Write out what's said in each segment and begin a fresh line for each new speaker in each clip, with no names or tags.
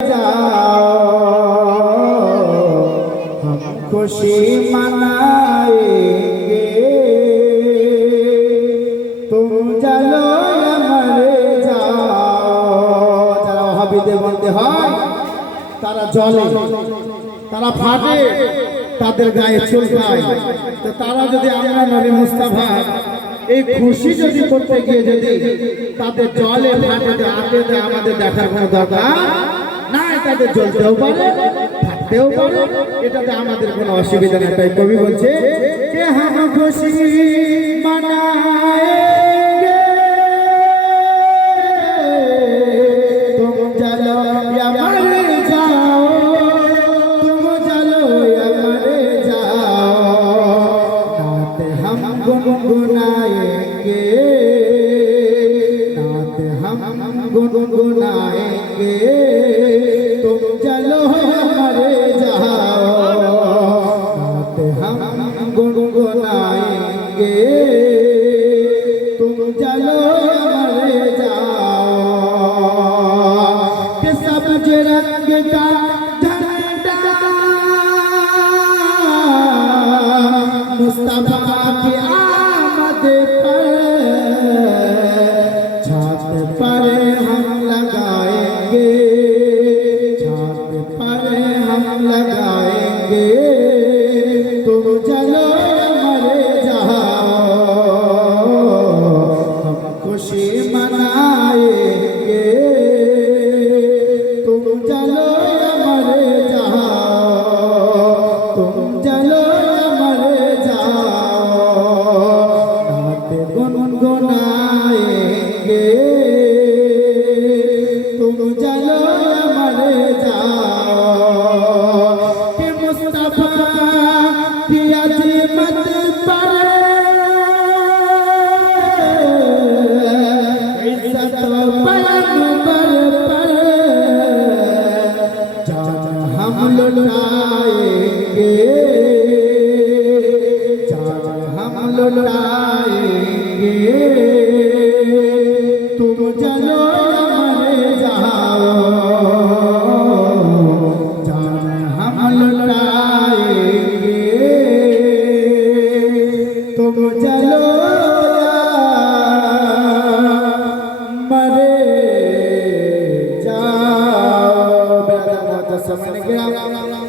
जाओ हम खुशी मनाएंगे तुम चलो या मरे যাও যারা ওহাবিদের মধ্যে হয় তারা জলে তারা ফাটে তাদের গায়ে চুলকায় তো তারা যদি আমরা নবী মুস্তাফা এই খুশি যদি করতে গিয়ে যদি তাদের জলে ফাটে দেয়, আটে দেয়, আমাদের দেখার কোনো দরকার নাই চলতেও পারে, থাকতেও পারে। এটাতে আমাদের কোনো অসুবিধা নেই, তাই কবি বলছে, কে হাম খুশি মানায়েঙ্গে रंग का झंडा मुस्तफा की आमद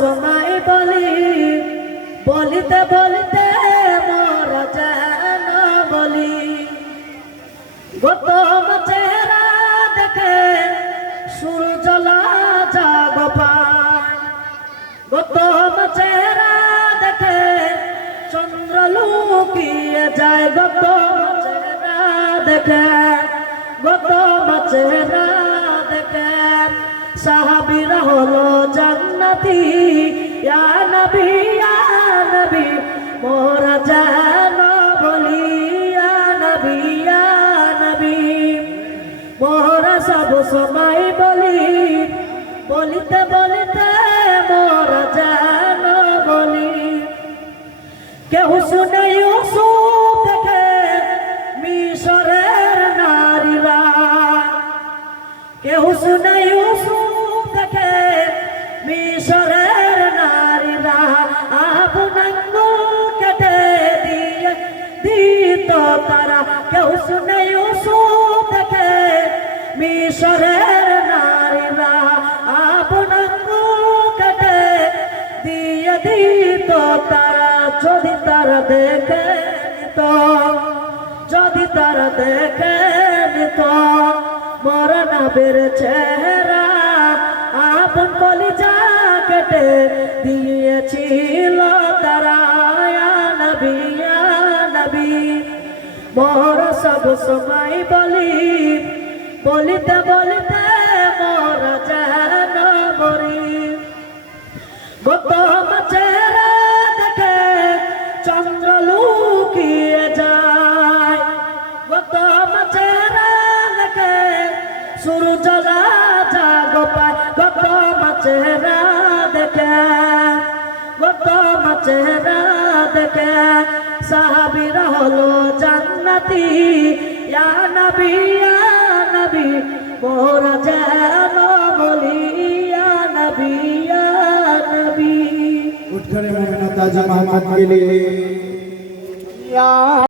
সময় বলি, বলিতে বলিতে মোরা যেন বলি। গৌতম চেহারা দেখে সূর্যলা জাগ পায় গৌতম চেহারা দেখে চন্দ্র লুকিয়ে যায়, গৌতম চেহারা দেখে। গৌতম চেহারা দেখে সাহাবিরা হলো নবী মোরা যেন বলি নবী মোরা সব সময় বলি, বলিতে বলিতে মোরা যেন বলি। কেউ শুনে মিশরের নারীরা। কেউ শুনে ইউসুফ দেখে মিশরের নারীরা আপনাঙ্গুল কেটে দিয়ে দিত তারা। কেউ শুনে ইউসুফ দেখে। মিশরের নারীরা আপনাঙ্গুল কেটে দিয়ে দিত তারা। যদি তারা দেখে নিত, যদি তারা দেখে নিত মরণাবের চেহারা আপন কলিজা কেটে দিয়েছিল তারা নবী নবী, মোর সব সময় বলি, বলিতে বলিতে মোর যেন মরি। গত দেখে, গত মাছেরা দেখে, সাহাবিরা হলো জান্নাতি। ইয়া নবী ইয়া নবী, মোরা যেন বলি, ইয়া নবী ইয়া নবী।
উঠখানে মোমেনা তাজি মোহাম্মদ গেলে।